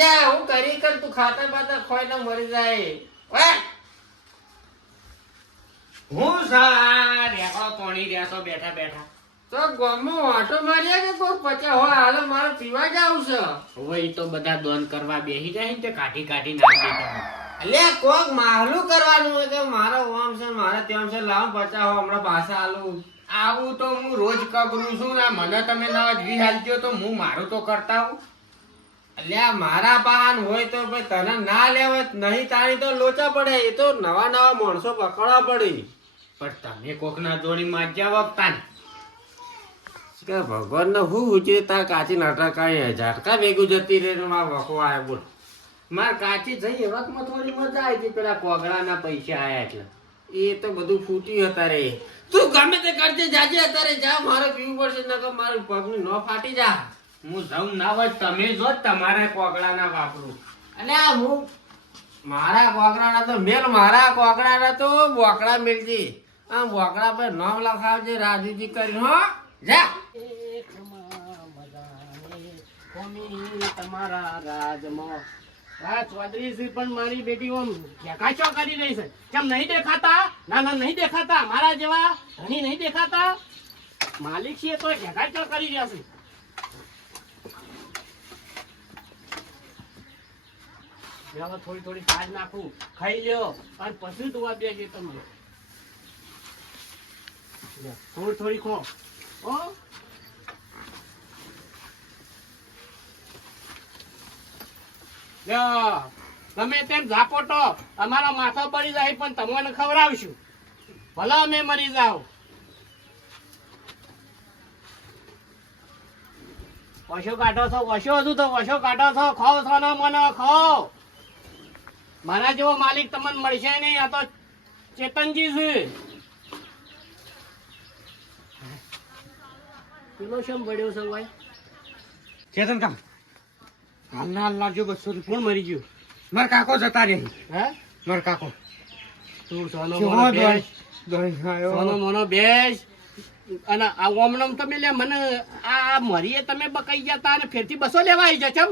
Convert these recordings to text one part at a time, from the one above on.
ભત્રીજા હું કરી કર તું ખાતા પાતા ખોઈ ને મરી જાય! હું સા રેખો પોણી રેસો બેઠા બેઠા. તો ગામમાં ઓટો માર્યા કે કોઈ પચા હો હાલો મારે પીવા જાવું છે. હવે તો બધા દોન કરવા બેહી જાય ને તે કાઢી કાઢી નાખી દે તમે. કોક માહલું કરવાનું હોય કે મારો ઓમ છે મારે તેમ છે લાવ પચાસ હો હમણાં પાછા આલું. આવું તો હું રોજ કબરું છું ને મને તમે ના જ હાલજો તો હું મારું તો કરતા હું અલ્યા, મારા પાન હોય તો તને ના લેવા નહીં તાણી તો લોચા પડે. એ તો નવા નવા માણસો પકડવા પડે. પણ તમે કોકના જોડી માજ્યા વખતા ભગવાન ને હું ઊંચે તાર કાચી નાટક કાંઈ ઝાટકા ભેગું જતી રહે મારા વખો આય, બોલ. માર કાચી થઈ એ વખતમાં થોડી મજા આવી હતી, પેલા કોગળાના પૈસા આવ્યા એટલે. એ તો બધું ફૂટ્યું રે તું ગમે તે કરજે, જાજે અત્યારે જા, મારે પીવું પડશે, નકર મારું પગનું ન ફાટી જા. હું જાઉં ના હોય તમે જો તમારા કોગળાના વાપરું. અને આ હું મારા કોકડાના તો મેલ મારા કોકડાના તો બોકડા મેલજી. આ બોકડા પર નામ લખાવજે રાજુજી કરી હો. જા. તમારા રાજમાં. હા ચૌધરી શ્રી પણ મારી બેટી ઓમ ઘેકાચો કરી રહી છે? કેમ નહીં દેખાતા? ના ના નહીં દેખાતા. મારા જેવા ધણી નહીં દેખાતા? માલિક છે તો ઘેકાચો કરી રહ્યા છે? હવે થોડી થોડી સાજ નાખું. ખાઈ લ્યો. અને પછી ધોવા બેસી તમે થોડી થોડી ખો. ઓ તમે તેમ ઝાપોટો અમારો માથો પડી જાય પણ તમને ખવડાવશું. ભલે અમે મરી જાવ વશો કાઢો છો વશો હજુ તો વશો કાઢો છો. ખાવ છો ને મને, ખાઓ. મારા જેવો માલિક તમને મળશે નહીં આ તો ચેતનજી છે. પેલો શેમ પડ્યો છે ભાઈ? ચેતન કામ. હાલ હાલ લાવજો બસો કોણ મરી ગયું? માર કાકો જતા રહે. હે? માર કાકો. તું સોનો મોનો બેસ સોનો મોનો બેસ અને આ ઓમનમ તમે લે મને આ મરીએ તમે બકાઈ ગયા તા અને ફેરથી બસો લેવા આવી જા ચમ?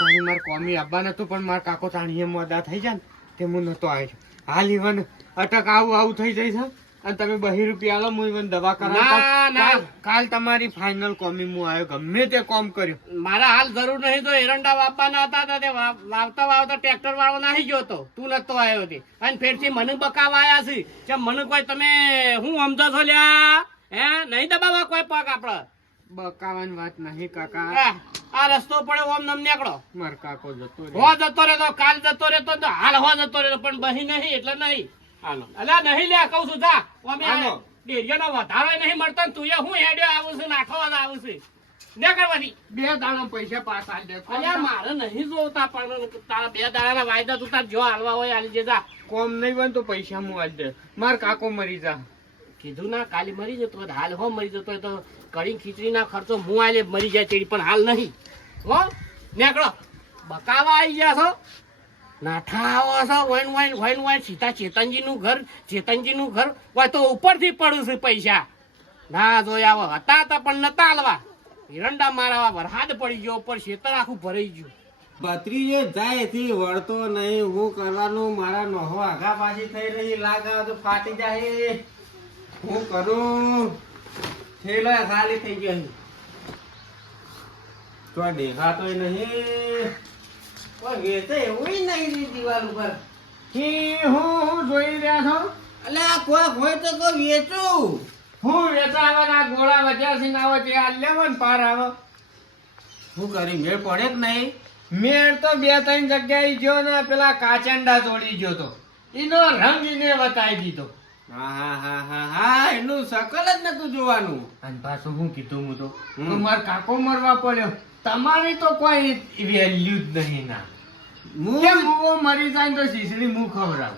તાણી માર કોમી આવવા નતું પણ માર કાકો તાણીએ મોદા થઈ જાય ને તે હું નતો આવ્યો હાલ ઇવન અટક આવું આવું થઈ જાય છે અને તમે બહી રૂપિયા આલો હું ઇવન દવા ના. કાલ- તમારી ફાઇનલ કોમી હું આવ્યો ગમે તે કોમ કર્યું. મારા હાલ જરૂર નહીં તો એરંડા વાપવાના હતા તો વાવતા વાવતા ટ્રેક્ટર વાળો નાહી ગયો હતો. તું નતો આવ્યો હતી અને ફેરથી મને બકાવા આવ્યા છે. કે મને કોઈ તમે હું સમજો છો લ્યા? હે? નહીં દબાવા કોઈ પગ આપડે બકાવાની વાત નહીં કાકા. આ રસ્તો પડે ઓમ નમ નીકળો. માર કાકો જતો હો રહ્યો. જતો રહેતો કાલ જતો રહેતો તો હાલ હો જતો રહેતો પણ બહી નહીં એટલે નહીં. હાલો. અલ્યા નહીં લે કહું છું જા. ઓમે હાલો. ડેરિયાનો વધારો નહીં મળતો ને તું હું હેડ્યો આવું છું નાખવા આવું છું. બે દાણા પૈસા પાછા દે અલ્યા મારે નહીં જોતા પણ તારા બે દાડાના વાયદા તું તાર જો હાલવા હોય હાલી જે. કોમ નહીં બન તો પૈસા હું આલ દે. માર કાકો મરી જા. કીધું ના, કાલે મરી જતો હોય હાલ હો મરી જતો હોય તો કઢી ખીચડી ના ખર્ચો હું આલે મરી જાય ચેડી પણ હાલ નહીં. હો, નીકળો. બકાવા આવી ગયા છો? નાઠા આવો છો? વાઈન વાઈન વાઈન વાઈન. સીતા ચેતનજી નું ઘર ચેતનજી નું ઘર. હોય તો ઉપરથી પડું છે પૈસા. ના જોયા આવો. હતા હતા પણ નતા હાલવા. હિરંડા મારાવા વરસાદ પડી ગયો, ઉપર ખેતર આખું ભરાઈ ગયું. ભત્રીજો જાય થી વળતો નહીં. હું કરવાનું, મારા નોહો આગા પાછી થઈ રહી. લાગે તો ફાટી જાય. હું કરું? થેલો ખાલી થઈ ગયો તો એવું નહીં રહ્યા છો? અલે આ કોક હોય હું વેચાવાના ગોળા વધ્યા છે ના આવે તે આ પાર આવે. હું કરી મેળ પડે કે નહીં? મેળ તો બે, ત્રણ જગ્યાએ ગયો ને પેલા કાચંડા તોડી ગયો તો. એનો રંગ એને બતાવી દીધો. હા હા હા હા હા એનું શકલ જ નતું જોવાનું. અને પાછું હું કીધું હું તો માર કાકો મરવા પડ્યો. તમારી તો કોઈ વેલ્યુ જ નહીં ના. હું હું મરી જાય તો શીશડી હું ખવડાવ?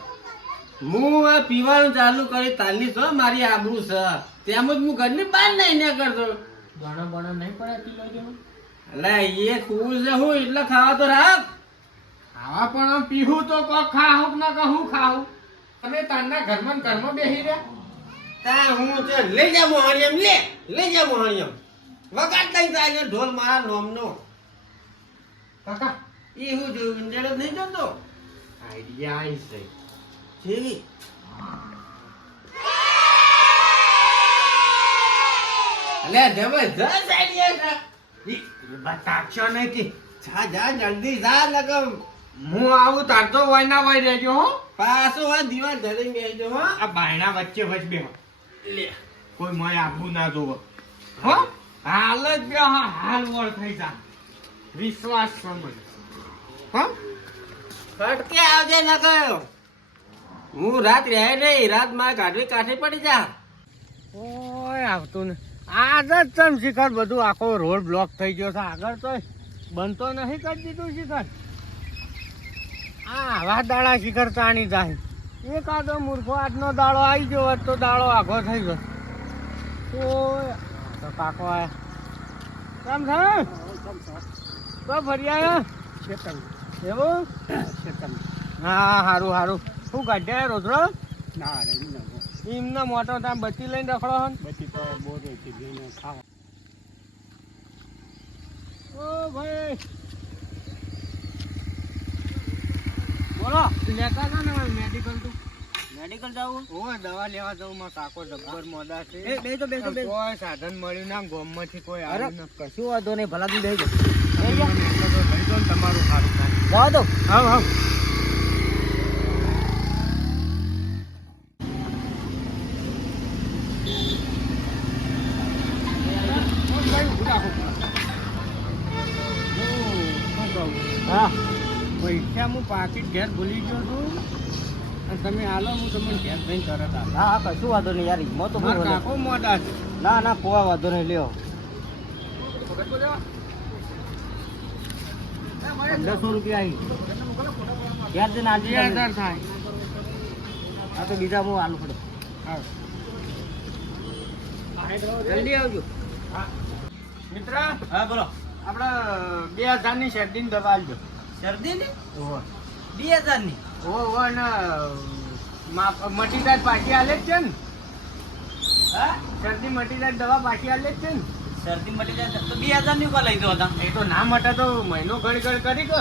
હું આ પીવાનું ચાલુ કરી તાલી છો મારી આબરૂ છે. તેમ જ હું ઘરની બહાર નહીં ને કરતો બણો બણો નહીં પડે કિલો જેવું એટલે એ ખુશ છે હું એટલે ખાવા તો રાખ. આવા પણ પીવું તો કોક ખાવું કે ના કહું ખાવું. તમે તારના ઘરમાં ઘરમાં બેસી રહ્યા? તા હું તો લઈ જા મોહણિયમ લે લઈ જા મોહણિયમ વગાડ તઈ જાય ઢોલ મારા નોમનો. કાકા. ઈ હું જોયું ઇન્ડિયન નહીં જતો? આઈડિયા આવી છે. જેવી. અલે જબરજસ્ત આઈડિયા છે. બતાવશો નહીં જા જા જલ્દી જા લગમ. હું આવું તાર તો હોય ના હોય રહેજો હો. પાછો આ દિવાલ ધરીને બેસજો હો. આ બાયણા વચ્ચે વચ બે લે. કોઈ મને આવું ના જોવો. હો? હાલ જ બે હા હાલ વળ થઈ જા. વિશ્વાસ સમજ હો? ફટકે આવજે કયો હું રાત રહે નહીં રાતમાં કાઢવી કાઠી પડી જા. ઓય આવતું ને આજ જ તમ શિખર બધું આખો રોડ બ્લોક થઈ ગયો છે. આગળ તો બનતો નથી કરી દીધું શિખર. આવા દાડા શિખર તાણી જાય. એકાદો મૂર્ખો આજનો દાડો આવી ગયો હોત તો દાડો થઈ ગયો. તો કાકો આયા. કેમ છે? તો ફરી આયા? એવું? હા સારું હારું. શું કાઢ્યા રોજરો એમને મોટો તામ બચી લઈને રખડો હન. ઓ ભાઈ. બોલો. લેતા હતા ને મેડિકલ તું. મેડિકલ જાવું? ઓ દવા લેવા જવું માં કાકો જબ્બર મોડા છે. એ બેસો બેસો બેસો કોઈ સાધન મળ્યું ના ગોમમાંથી કોઈ અરે કશું વાંધો નહીં ભલા બેસી લઈ દો તમારું સારું જવા દો. હાવ હા પૈસા હું પાકીટ ઘેર ભૂલી ગયો છું. અને તમે હાલો હું તમને ઘેર જઈને તરત આલો હા હા કશું વાંધો નહીં યાર હિંમત તો મારા. કાકો મોટા છે. ના ના કોઈ વાંધો નહીં લ્યો. પંદરસો રૂપિયા આવી યાર જઈને આજે હજાર થાય. હા તો બીજા હું આલુ પડે. હા. જલ્દી આવજો. મિત્ર હા બોલો. આપણે બે હજારની શેરડીની દવા ઓહો. બે હજારની ઓ અને માપ- મટીદાર પાછી આલે જ છે ને? હા? શરદી મટીદાર દવા પાછી આલે જ છે ને? શરદી મટી જાય તો બે હજારની ઉપર લઈ દો હતા. એ તો ના મટા તો મહિનો ઘડ કરી કે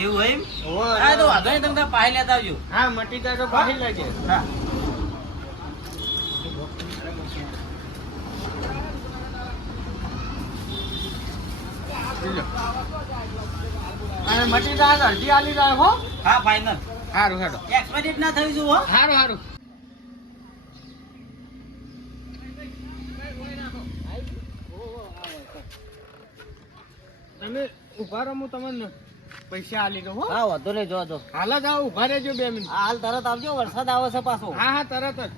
એવું એમ? ઓ હા તો વાંધો નહીં તમે પાહી લેતા આવજો. હા મટીદાર તો પાછી લેજે. હા. લ્યો. અને મટીદાર અડધી આલી જાય હો. હા ફાઈનલ સારું હેડો. એક્સપાયરી ના થઈ હો. સારું સારું તમે ઊભા રહો હું તમને પૈસા આલી દઉં હા. વધુ નહીં જો જો. હાલ જ આવો ઊભા રહેજો બે મિનિટ. હાલ તરત આવજો વરસાદ આવે છે પાછો. હા હા તરત જ.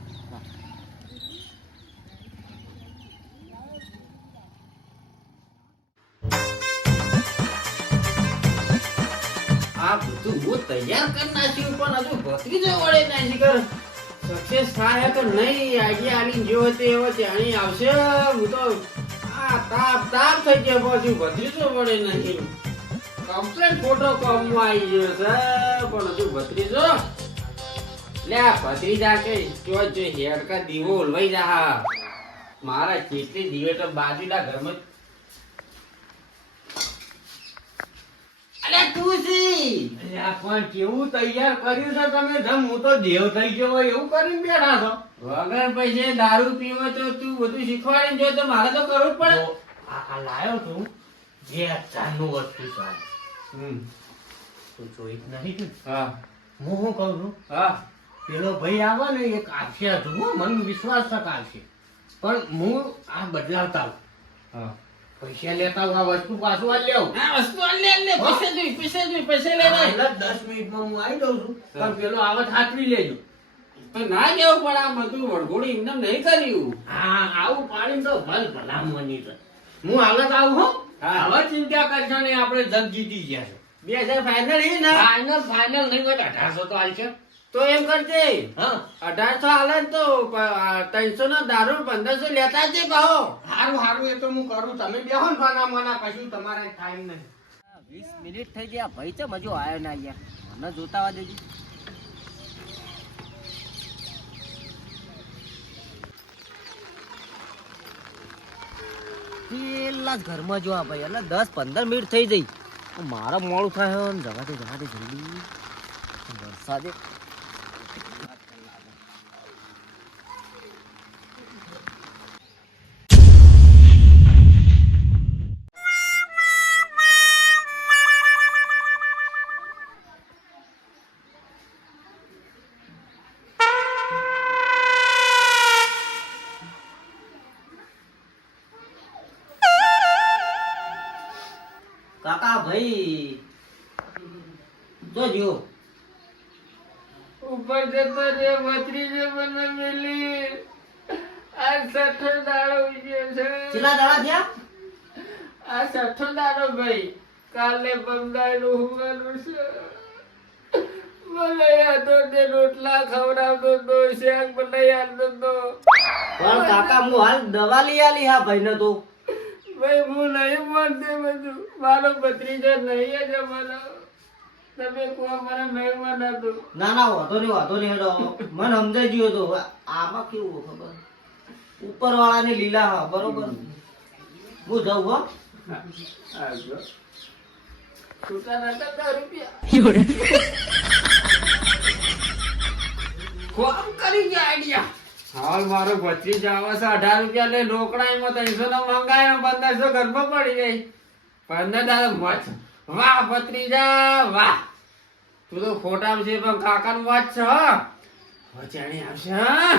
બધું હું તૈયાર કરી નાખી કર સક્સેસ ગયો પણ હજુ ભત્રીજો? લે ભત્રીજા કે દીવો ઓલવાઈ જા મારા કેટલી દીવે તો બાજુના ઘરમાં અલ્યા તું આ અલ્યા, પણ કેવું તૈયાર કર્યું છે તમે? ધમ હું તો દેવ થઈ ગયો હોય એવું કરીને બેઠા છો. વગર પૈસે દારૂ પીવો તો તું બધું શીખવાડીને જો તો મારે તો કરવું પડે. આ આ લાયો તું. જે ચારનું વસ્તુ છે. હમ. તું જોઈ જ નહીં? હા. હું શું કહું છું? હા. પેલો ભાઈ આવે ને એક આવશે હજુ હો, મને વિશ્વાસ છે કે પણ હું આ બદલાવતા. હા. પૈસા લેતા હું આ વસ્તુ પાછું આ લેવું. આ વસ્તુ આ લે લે પૈસા જોઈ પૈસા જોઈ પૈસા લે લે હાલ જ દસ મિનિટમાં હું આવી જાઉં છું. પણ પેલો આવત હાથવી લેજો. તો ના કેવું પણ આ બધું વળગોડી એમને નહીં કર્યું. હા આવું પાણી તો ભલ ભલામણી તો. હું હાલત આવું હો? હવે ચિંતા કરશો નહીં આપણે જગ જીતી ગયા છે. બે હજાર ફાઇનલ એ ના? ફાઇનલ ફાઇનલ નહીં હોય અઢારસો તો હાલશે. તો એમ કરજે. અઢારસો હાલે તો ત્રણસો નો દારૂ પંદરસો લેતા છે કહો હારું હારું એ તો હું કરું. તમે બેહો ને ફાના મના કશું તમારે ટાઈમ નહીં. વીસ મિનિટ થઈ ગયા. ભાઈ તો મજો આવ્યો ના યાર મને જોતા વા દેજો. પેલા જ ઘરમાં જોવા ભાઈ એટલે દસ પંદર મિનિટ થઈ જઈ. મારા મોડું થાય જવા દે જવા દે જલ્દી. વરસાદે કેટલા દાડા થયા? આ છઠ્ઠો દાડો ભાઈ કાલે બંગાળનું હુવાનું છે. મને તો તે રોટલા ખવડાવતો તો શાક બનાવી તો તો. પણ કાકા હું હાલ દવા લઈ આલી હા ભાઈને તો. ભાઈ હું નહીં માનતે બધું. મારો ભત્રીજો નહીં જ અમારો. તમે કો મને મહેમાન હતો. ના ના વાંધો નહીં વાંધો નહીં મને સમજાઈ ગયો તો આમાં કેવું ખબર? ઉપર વાળાની લીલા હા બરોબર. હું જાઉં હો. હાલ મારો ભત્રીજો આવે છે અઢાર રૂપિયા લઈ રોકડા એમાં ત્રણસો નો મંગાય પંદરસો ઘરમાં પડી જાય પંદર દાદા મચ. વાહ ભત્રીજા વાહ. તું તો ખોટામાં છે પણ કાકાનું વાત છે હો. વચાણી આવશે હા.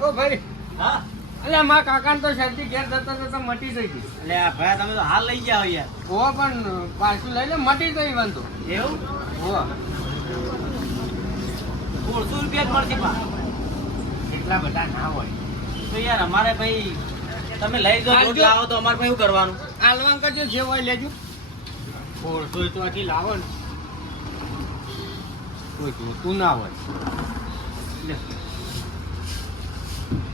ઓ ભાઈ. હા? અલ્યા મારા કાકાને તો શરદી ઘેર જતા જતા મટી થઈ ગઈ. એટલે ભાઈ તમે તો હાલ લઈ યાર. ઓ પણ પાછું લઈ લે મટી એવું? ઓ. સોળસો રૂપિયા જ મળશે પા એટલા બધા ના હોય. તો યાર અમારે ભાઈ તમે લઈ હાલ લાવો તો અમારે ભાઈ શું કરવાનું? આલવાન કરજો જે હોય લેજો. તો હજી લાવો ને. કોઈ જોતું ના હોય.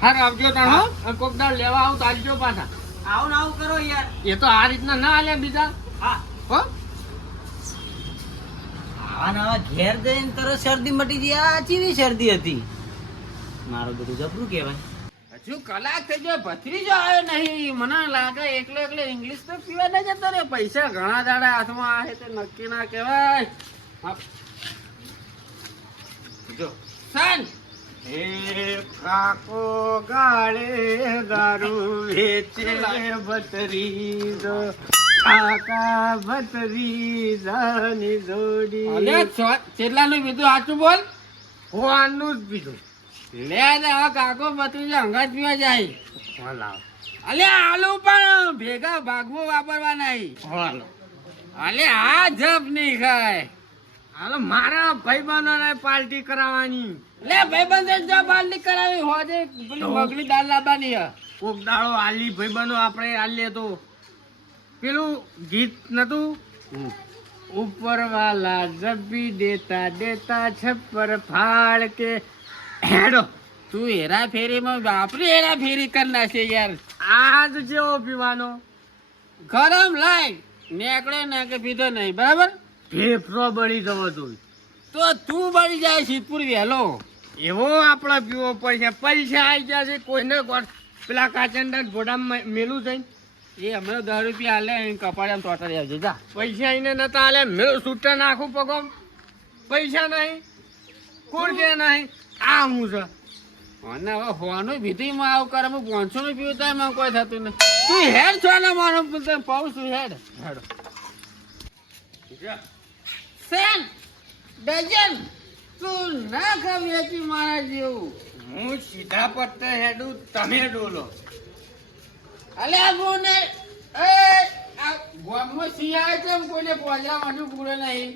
હાર આવજો તાણ હો. કોક દાળ લેવા આવું તો આવજો પાછા. આવું ને આવું કરો યાર. એ તો આ રીતના ના હાલે બીજા. હા. હો. આવા ઘેર જઈને તરત શરદી મટી ગઈ. આ ચીવી શરદી હતી. મારું બધું જબરું કહેવાય. હજુ કલાક થઈ ગયો. ભત્રીજો આવ્યો નહીં. મને લાગે એકલો એકલો ઇંગ્લિશ તો પીવા ના જતો રે પૈસા ઘણા દાડા હાથમાં આવે તો નક્કી ના કહેવાય. જો. સન હે કાકો ગાળે દારૂ વેચે ભતરીજો કાકા ભતરીજાની જોડી. અલે ચેટલાનું બીજું સાચું બોલ. હોવાનું જ બીજું. લે દે હવે કાકો ભત્રીજો હંગાત પીવા જાય. હોલાવ અલે આલુ પણ ભેગા ભાગમાં વાપરવા નહીં. અલે આ જપ નહીં ખાય. હાલો મારા ભાઈબંધોને પાર્ટી કરાવવાની. લે ભાઈબંધ જો પાર્ટી કરાવી હોજે પેલી મગની દાળ લાવવાની હે. કોક દાળો આલી ભાઈબંધો આપણે આલીએ તો. પેલું ગીત નતું? ઉપર વાલા જબી દેતા દેતા છપ્પર ફાળ કે. હેડો. તું હેરા ફેરીમાં બાપરી હેરા ફેરી કરી નાખે યાર. આજ જેવો પીવાનો. ગરમ લાય. નેકડે નાકે પીધો નહીં. બરાબર? ફેફરો બળી જવો જોઈએ તો તું બળી જાય સિદ્ધપુર વહેલો. એવો આપણે પીવો પડશે પૈસા આવી ગયા છે. કોઈને પેલા કાચંડા ઘોડામાં મેલું જઈને એ હમણાં દસ રૂપિયા હાલે કપાળે તોતરી આવજો જા. પૈસા એને નતા હાલે મેળું સૂટા નાખું પગો. પૈસા નહીં. કોણ કે નહીં? આ હું છે. અને હવે હોવાનું ભીધીમાં આવું કરે. હું પાંચસો નું પીવું તો એમાં કોઈ થતું નહીં તું હેડ છો ને મારો તને પાઉં છું હેડ. હેડ. સેન ડઝન તું ના ખા વેચી મારા જેવું. હું સીધા પત્તે હેડું તમે ડોલો. અલે બોને એ ગોમો સિયા એમ કોઈને પહોંચવાનું પૂરે નહીં.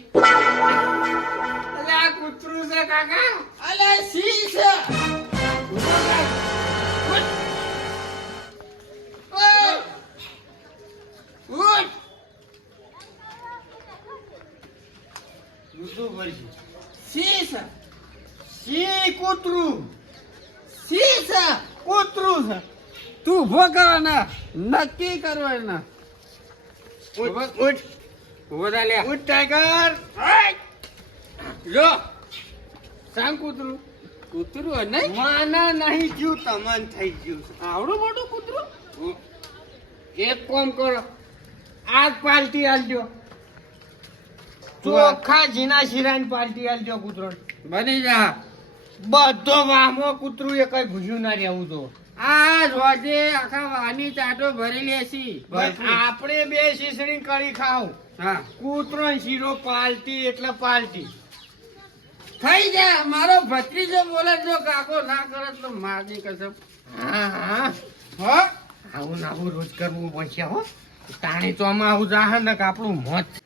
અલે આ કૂતરું છે કાકા? અલે સી છે? ઉઠ. ઉઠ. ઊંધું કરશું? છે? સી કૂતરું? છે? કૂતરું છે. તું ઊભો કરવાના નક્કી કરવાના ઉઠ ઉઠ. ઊભો થા લે ઉઠ ટાઈગર. જો સાંગ કૂતરું? કૂતરું નહીં? માના નહીં જીવ તમન થઈ ગયું આવડું મોટું કૂતરું? એક કોમ કરો. આજ પાલટી આલજો. ચોખ્ખા જીના શિરાની પાલટી આલજો કૂતરો બની જા. બધો વામો કૂતરું એ કઈ ભૂજ્યું ના રહેવું તો. આ રોજે આખા વાની ચાટો ભરી લેશી આપણે બે શીસણી કરી ખાવ હા. કૂતરો શીરો પાલટી એટલે પાલટી. થઈ જાય. મારો ભત્રીજો બોલે જો કાકો ના કરે તો મારી કસમ. હા હા. હો? આવું ને આવું રોજ કરવું પડશે હો. તાણી તો આમાં આવું જાહે ને આપણું મોત.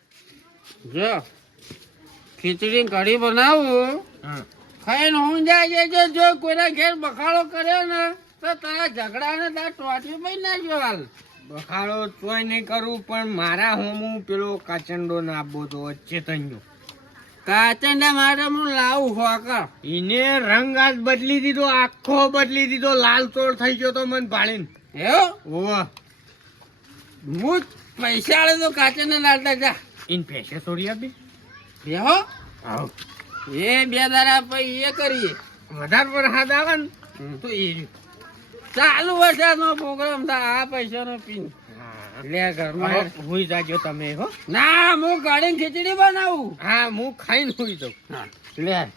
જો ખીચડી કઢી બનાવું? હા ખાઈને હું જાય છે જો કોઈના ઘેર બખાડો કર્યો ને તો તારા ઝઘડા ને તારા ટોટી પઈ નાખ્યો હાલ. બખાડો તોય નહીં કરું પણ મારા હોમું પેલો કાચંડો ના આપવો તો ચેતન્યો. કાચંડા માટે હું લાવું હોકર એને રંગ આજ બદલી દીધો આખો બદલી દીધો લાલ તોડ થઈ ગયો તો મને ભાળીને એવું? ઓવા હું પૈસા આવે તો કાચંડા લાલતા જા. ઇન પૈસે છોડી આપી? બેહો આવ. એ બે દારા પછી એ કરીએ. વધારે પર હાથ આવે ને તો એ. ચાલુ વરસાદનો પ્રોગ્રામ થાય આ પૈસાનો પીન. હા. લે ઘરમાં. હુઈ જાજો તમે હો. ના હું ગાડી ખીચડી બનાવું. હા હું ખાઈને હુઈ જાઉં. હા. લે.